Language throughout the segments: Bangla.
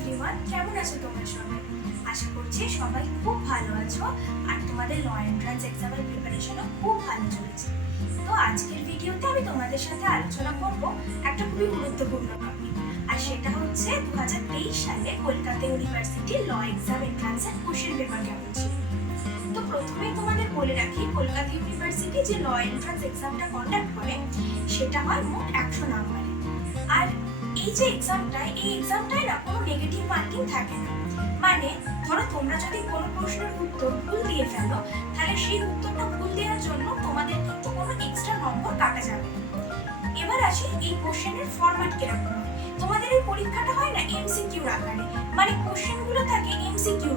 এভরিওয়ান, কেমন আছো তোমরা সবাই? আশা করছি সবাই খুব ভালো আছো আর তোমাদের ল এন্ট্রান্স এক্সামের প্রিপারেশনও খুব ভালো চলছে। তো আজকের ভিডিওতে আমি তোমাদের সাথে আলোচনা করব একটা খুবই গুরুত্বপূর্ণ টপিক, আর সেটা হচ্ছে 2023 সালে কলকাতা ইউনিভার্সিটি ল এক্সাম এন্ট্রান্সের কোশ্চেন পেপার কেমন ছিল। তো প্রথমেই তোমাদের বলে রাখি, কলকাতা ইউনিভার্সিটি যে ল এন্ট্রান্স এক্সামটা কন্ডাক্ট করে সেটা হয় মোট 100 নম্বরের। আর এই যে এক্সামটায় না কোনো নেগেটিভ মার্কিং থাকে না। মানে ধরো তোমরা যদি কোনো প্রশ্নের উত্তর ভুল দিয়ে ফেলো, তাহলে সেই উত্তরটা ভুল দেওয়ার জন্য তোমাদের কিন্তু কোনো এক্সট্রা নম্বর কাটা যাবে না। এবার আসি এই কোশ্চেনের ফরম্যাট কিরকম হয়। তোমাদের এই পরীক্ষাটা হয় না এমসিকিউ আকারে, মানে কোশ্চেনগুলো থাকে এমসিকিউ।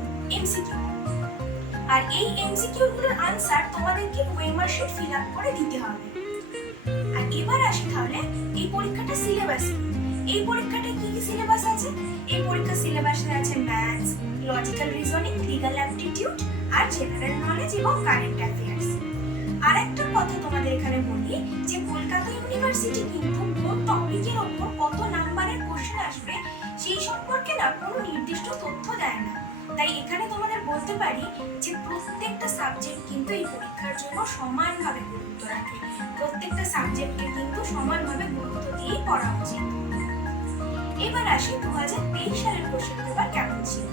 আর এই এমসিকিউ গুলোর আনসার তোমাদেরকে ওয়েমার শিট ফিল আপ করে দিতে হবে। আর এবার আসি তাহলে এই পরীক্ষাটা সিলেবাস। এই পরীক্ষাটায় কি কি সিলেবাস আছে? এই পরীক্ষার সিলেবাসে আছে maths, logical reasoning, legal aptitude আর জেনারেল নলেজ এবং কারেন্ট অ্যাফেয়ার্স। আর একটা কথা তোমাদের এখানে বলি যে কলকাতা ইউনিভার্সিটি কিন্তু কোন টপিকের উপর কত নাম্বারের কোশ্চেন আসবে সেই সম্পর্কে না কোনো নির্দিষ্ট তথ্য দেয় না। তাই এখানে তোমাদের বলতে পারি যে প্রত্যেকটা সাবজেক্ট কিন্তু এই পরীক্ষার জন্য সমানভাবে গুরুত্ব রাখে। প্রত্যেকটা সাবজেক্টকে কিন্তু সমানভাবে গুরুত্ব দিয়ে পড়া উচিত। এবার আসি 2023 সালের কোশ্চেন পেপার কেমন ছিল।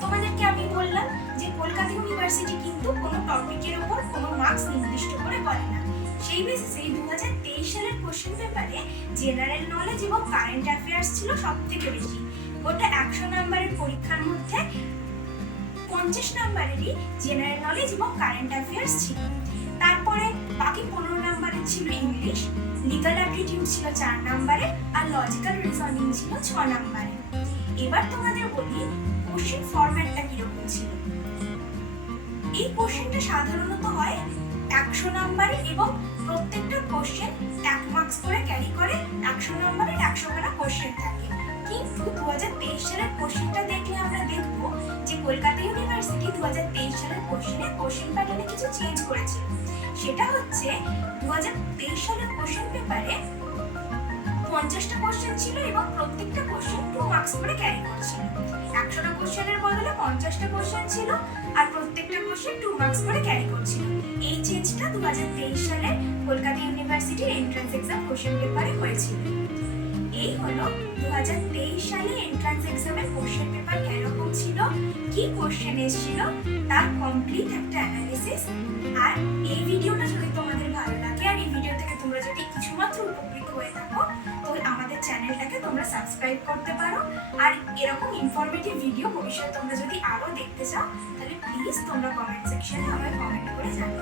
তোমাদেরকে আমি বললাম যে কলকাতা ইউনিভার্সিটি কিন্তু কোনো টপিকের উপর কোনো মার্কস নির্দিষ্ট করে বলে না। সেই বেসিসে 2023 সালের কোশ্চেন পেপারে জেনারেল নলেজ এবং কারেন্ট অ্যাফেয়ার্স ছিল সবথেকে বেশি। গোটা 100 নম্বরের পরীক্ষার মধ্যে 50 নম্বরেরই জেনারেল নলেজ এবং কারেন্ট অ্যাফেয়ার্স ছিল। তারপরে বাকি 15 নম্বরের ছিল ইংলিশ, লিগ্যাল অ্যাপটিটিউড ছিল 4 নম্বরে আর লজিক্যাল রিজনিং ছিল 6 নম্বরে। এবার তোমাদের বলি কোশ্চেন ফরম্যাটটা কিরকম ছিল। এই কোশ্চেনটা সাধারণত হয় 100 নম্বরের এবং প্রত্যেকটা কোশ্চেন 1 মার্কস করে ক্যারি করে। 100 নম্বরের 100 খানা কোশ্চেন থাকে। কিন্তু 2023 সালের কোশ্চেনটা দেখলে আমরা দেখব যে কলকাতা ইউনিভার্সিটি 2023 সালের কোশ্চেন প্যাটার্নে কিছু চেঞ্জ করেছে। সেটা হচ্ছে 2023 সালের কোশ্চেন পেপারে 50টা কোশ্চেন ছিল এবং প্রত্যেকটা কোশ্চেন 2 মার্কস করে ক্যারি করছিল। 100টা কোশ্চেনের বদলে 50টা কোশ্চেন ছিল আর প্রত্যেকটা কোশ্চেন 2 মার্কস করে ক্যারি করছিল। এই চেঞ্জটা 2023 সালে কলকাতা ইউনিভার্সিটির এন্ট্রান্স এক্সাম কোশ্চেন পেপারে হয়েছিল। এই হলো 2023 সালে এন্ট্রান্স এক্সামের কোশ্চেন পেপার কিরকম ছিল, কি কোশ্চেন এসেছিল তার কমপ্লিট একটা অ্যানালিসিস। আর এই ভিডিওটা যদি তোমাদের ভালো লাগে আর এই ভিডিও থেকে তোমরা যদি কিছুমাত্র উপকৃত হয়ে থাকো, তো আমাদের চ্যানেলটাকে তোমরা সাবস্ক্রাইব করতে পারো। আর এরকম ইনফরমেটিভ ভিডিও ভবিষ্যতে তোমরা যদি আরো দেখতে চাও, তাহলে প্লিজ তোমরা কমেন্ট সেকশনে আমায় কমেন্ট করে জানাও।